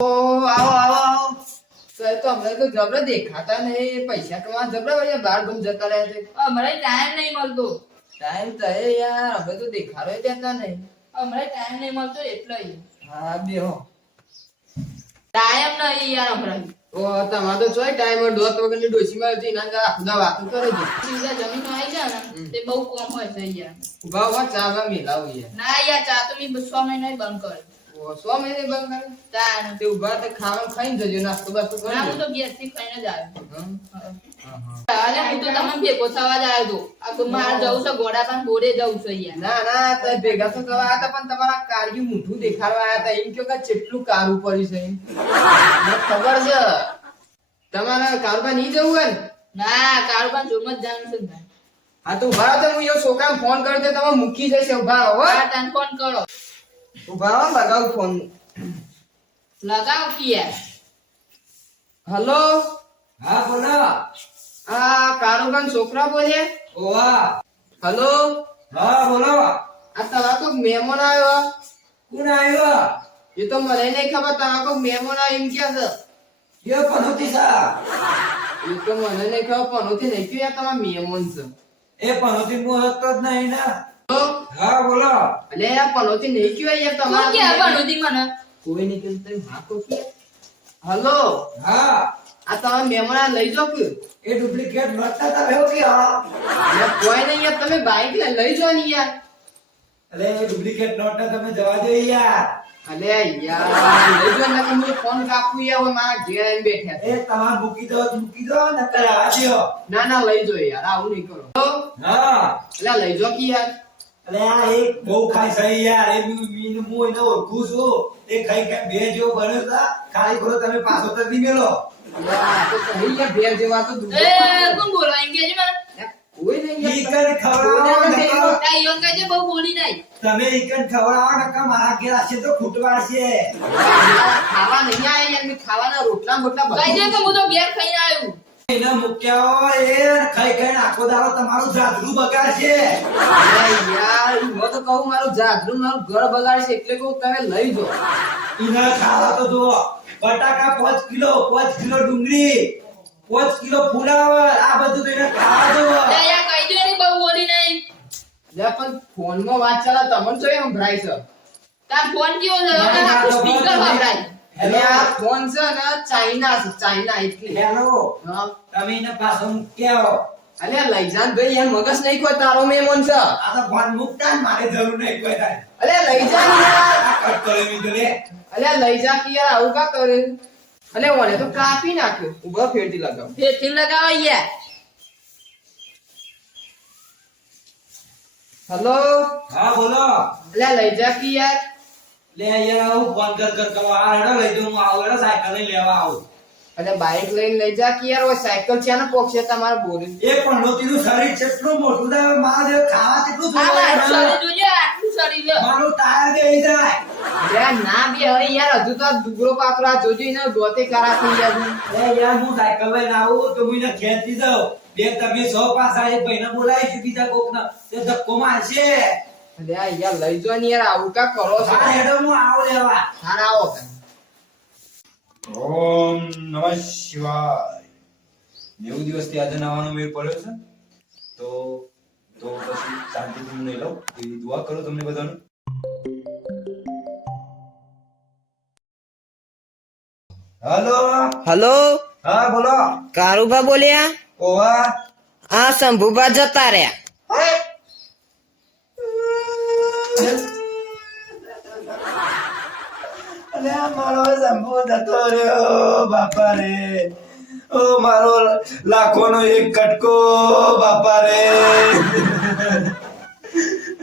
આવો આવો આવો સર તો હમણાં તો જબરા દેખાતા નહીં પૈસા કમાવા જબરા ભાઈ બહાર ગુમ જતા રહ્યા છે હમણાં ટાઈમ નહીં મળતો. ટાઈમ તો હે યાર હવે તો દેખાડો દેતા નહીં હમણાં ટાઈમ નહીં મળતો એટલે હા બેહો ટાઈમ નહીં યાર હમણાં. ઓ તમારે તો ચોય ટાઈમ દોત વગરની ડોસીમાં હતી ના જા આખુદા વાતો કરે છે સીધા જમીન આવી જાય ને તે બહુ કોમ હોય છે યાર. ઉભા ઉભા ચા બા મિલાવું યાર ના યાર ચા તો મેં 6 મહિના બંધ કર્યો. ઓ 100 મહિને બંધ કરે તાણ તે ઉભા તો ખાવાનું ખાઈને જજો નાસ્તો બાસ્તો ના હું કરી તો ઘેરથી ખાઈને જ આવ્યો. હમ અરે હું તો તમે ભેગો થવા જ આવ્યો તો. આ તો મારે જવું છે ઘોડા પણ ઘોડે જવું છે યાર. ના ના તો ભેગા તો કરવા આયા હતા પણ તમારા કાર્યું મૂઠું દેખાડવા આયા હતા એમ કહો કે કેટલું કારું પડ્યું છે એમ. મને ખબર છે તમારે કારુબા નહીં જવું હોય ને ના કારોબાર જોમ જ જાણું છે ને. હા તો ઉભા રહો તો હું યો છોકરાને ફોન કરી દે તમે મૂકી જશે ઉભા રહો હો. હા તને ફોન કરો. ઉભા રહો લગાવ ફોન લગાવ કે યાર. હલો હા બોલો. આ કારુબાન છોકરા બોલે ઓવા. હલો હા બોલો. આ તમારા કોઈક મહેમાન આવ્યો કોણ આવ્યો? એ તો મને નહીં ખબર તમારા કોઈક મહેમાન આવ્યો એમ ક્યાં છે એ પનોતી સા. એ તો મને નહીં ખબર પણ હોતી નહીં ક્યાં તમારા મહેમાન છે એ પનોતી મુ હકતો જ નહીં ને. હલો? હા બોલો. અલે યાર પનોતી નહીં ક્યાં યાર તું તમારા કે ભણોતી મને. કોઈ નહીં કેમ તમે હા કો કે હલો હા આ તમારા મહેમાન લઈ જાઓ કે એ ડુપ્લિકેટ નોટતા તા ભેવ કે હા. યાર કોઈ નહીં યાર તમે બાઈક લઈ જાઓ ને યાર અરે એ ડુપ્લિકેટ નોટતા તમે જવા દો યાર. અલે યાર લઈ જાઓ ને હું ફોન કાપું યાર હવે મારા ઘેર આવીને બેઠા છે. એ તમાર મૂકી દો નકર આવા દ્યો. ના ના લઈ જાઓ યાર આવું નહીં કરો હલો? હા અલે લઈ જાઓ કે યાર અરે આ એક બહુ ખાય છે યાર. એ મીન હું એને ઓળખું છું. એ ખાઈ ખાઈ બે જેવો બન્યો છે. ખાલી ખોરો તમે પાછો તો નહીં મેલો. યાર આ તો કહી યાર ભેર જેવા તો દૂધ એ કોણ બોલો એમ કેજે મને. કોઈ નહીં ઈ યાર કણ ખવડાવો નકર આ ઈવન કહેજે બહુ બોલી નહીં. તમે ઈ કણ ખવડાવો નકર મારા ઘેર હશે તો ખૂટવાડશે. ખાવા નહીં આયા યાર મેં ખાવાના રોટલા બોટલા કહેજે બધું કે હું તો ઘેર ખાઈને આવ્યો. એને મૂક્યા હોય એ ખાઈ ખાઈને આખો દાડો તમારું જાદરું બગાડશે. અરે યાર હું તો કહું મારું જાજરું મારું ઘર બગાડશે એટલે કહું તમે લઈ જાઓ ઈના ખાવા તો જુઓ. બટાકા 5 કિલો 5 કિલો ડુંગળી 5 કિલો ફુલાવર આ બધું તો એને ખાવા દો. લે યાર કહી દો ને બહુ બોલી નહીં. લે પણ ફોનમાં વાત ચાલે તમને તો એમ સંભળાય છે તાર ફોન કેવો છે? ના, ના, આખું તો સ્પીકર તમે- વાપરાય. એટલે આ ફોન છે ને ચાઇના છે ચાઇના એટલે હેલો હા તમે એને પાછો મૂક્યા આવો. અલે લઈ જાન ભાઈ યાર મગજ નહીં કોઈ તારો મહેમાન છે આ તો ફોન મૂકતા ને મારે જરૂર નહીં કોઈ થાય. અલે લઈ જા ને યાર આ કટ કરી દીધું લે. અલે લઈ જા કે યાર આવું કા કરે અલે ઓને તો કાપી નાખ્યો ઉભા ફેરથી લગાવ ફેરથી લગાવો યાર. હલો હા બોલો. અલે લઈ જા કે યાર લે યાર હું ફોન કર કરવા આ હેડો લઈ જાઉં હું આવું હેડો સાયકલ લઈને લેવા આવું. અલે બાઈક લઈને લઈ જા કે યાર ઓય સાયકલ છે ને પોક્ષે તમારે બોલી એ પનોતીનું શરીર કેટલું મોટું થાય મહાદેવ ખાવા કેટલું આ થોડું શરીર જોજે આટલું શરીર છે. મારું ટાયર દઈ જાય. યાર ના બે હવે યાર હજુ તો આ દુગરો પાત્રો આ જોજો ને દોતે કરા થઈ ગયા છે. લે યાર હું સાયકલ લઈને આવું તો હું એને ખેંચી દઉં. બે તમે 100 પાછા એક ભાઈને બોલાવીશું બીજા કોકને તે ધક્કો મારશે. અલે આ યાર લઈ જો ને યાર આવું કા કરો છો હા હેડો હું આવું લેવા. હાર આવો તમે. ઓમ નમઃ શિવાય. 90 દિવસથી આજે નાવાનો મેળ પડ્યો છે તો પછી શાંતિથી હું નહીં લઉં. એવી દુઆ કરો તમને બધાનું. હલો હલો હા બોલો. કારુભા બોલ્યા ઓવા આ શંભુભા જતા રહ્યા અલે આ મારો શંભુ જતો રહ્યો બાપા રે. ઓ મારો લાખોનો એક કટકો બાપા રે.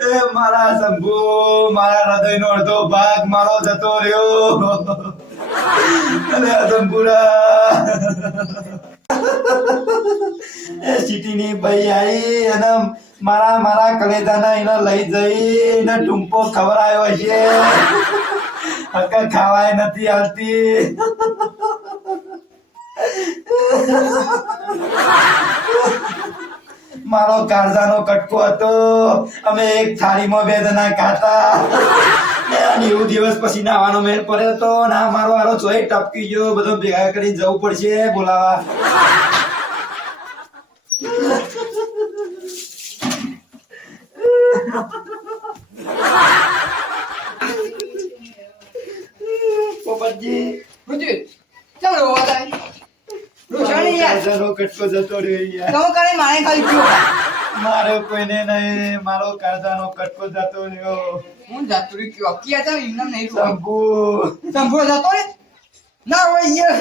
એ મારા શંભુ મારા હૃદયનો અડધો ભાગ મારો જતો રહ્યો. અલે આ શંભુરા એ સિટીની ભાઈ આવી અને મારા કલેજાને એને લઈ જઈ એને ટૂંપો ખવડાયો છે. હકર ખાવાય નથી આવતી. મારો કાળજાનો કટકો હતો. અમે એક થાળીમાં બે જણા ખાતા. 90 દિવસ પછી નાવાનો મેળ પડ્યો તો ના મારો હારો ચોય ટપકી ગયો બધો ભેગા કરીને જવું પડશે બોલાવા પોપટજી શું થયું? ચાલ રોવા તાય. રોશાણી યાર. કાયદાનો કટકો જતો રહ્યો યાર તમે કરે મારે ખાલી કયો? મારો કોઈને નહીં મારો કાયદાનો કટકો જતો રહ્યો હું જાતું રહ્યું કયો? ક્યાં હતા? એમનેમ નહીં રોવા. શંભુ સંભળો જતો રે? ના હોય યાર.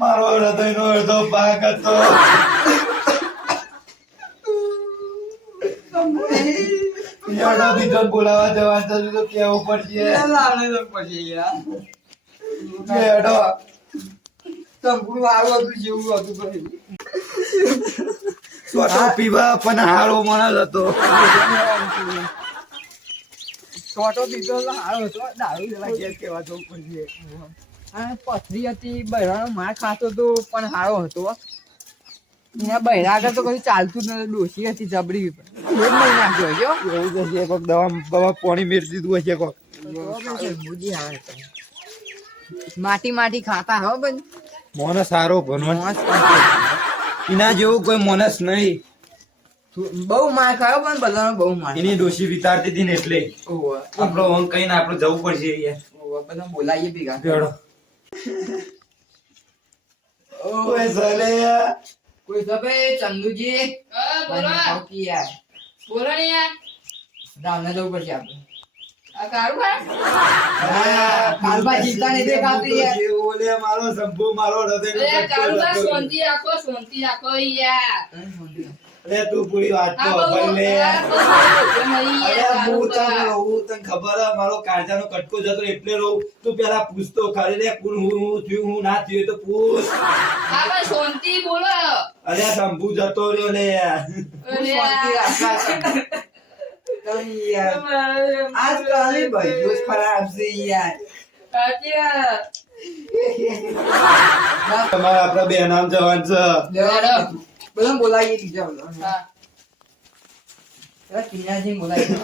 મારો હૃદયનો અડધો ભાગ હતો યાડો બીજો બોલાવા જવાનું તો કેવું પડશે લાવને તો પછી યાર. યાડો સંપૂર્ણ સારું હતું જેવું હતું પછી. સ્વતો પીવા પણ હારો માણસ હતો છોટો પીધો તો સારો હતો. દારૂ જેવા ઘેર કેવા જવું પડશે. અને પથરી હતી, બૈરાનો માર ખાતો હતો પણ સારો હતો. એના બૈરા આગળ તો કશું ચાલતું જ નતું. ડોશી હતી જબરી. એ જ નહીં નાખ્યો જો. એવું તો છે કોક દવા બવા પાણી મેળ દીધું હશે કોક બુદ્ધિ આવે તો. માટી માટી ખાતા હો બન. મોનસ સારો ભણવા મસ્ત. એના જેવું કોઈ મોનસ નહીં બહુ માર ખાયો પણ બધાનો બહુ માર. એની ડોશી વિતારતી હતી ને એટલે ઓહો. આપણો અંક કહીને આપણે જવું પડશે યાર ઓહો, બધા બોલાઈએ ભેગા. હેડો ઓય સાલે કોઈ સબે ચંદુજી હા, બોલો ઓકી યાર. બોલો ને યાર રાવને જવું પડશે આપણે. આ કારુબા કાલબા જીવતા નહીં દેખાતું યાર. ઓલે મારો શંભુ મારો હૃદયનો અરે કટકો કારુબા જતો રહ્યો. શાંતિ રાખો યાર અરે તું પૂરી વાત તો આ બહુ ભલે આ બહુ નહીં અરે યાર હું તને કારુબા. રહું તને ખબર હે મારો કાળજાનો કટકો જતો એટલે રહું તું પેલા પૂછતો ખરી લે કોણ હું થયું હું ના થયું એ તો પૂછ હા ભાઈ શાંતિ બોલો અરે શંભુ જતો રહ્યો લે અરે શાંતિ રાખવા છે. તમે યાર આજકાલ ભાઈ રોજ ખરાબ છે યાર. સાચી વાત. તમારે આપડા બે નામ જવાન છે લેવા બધા બોલાઈએ બીજા બધા. હા પેલા ટીનાજી બોલાઈએ.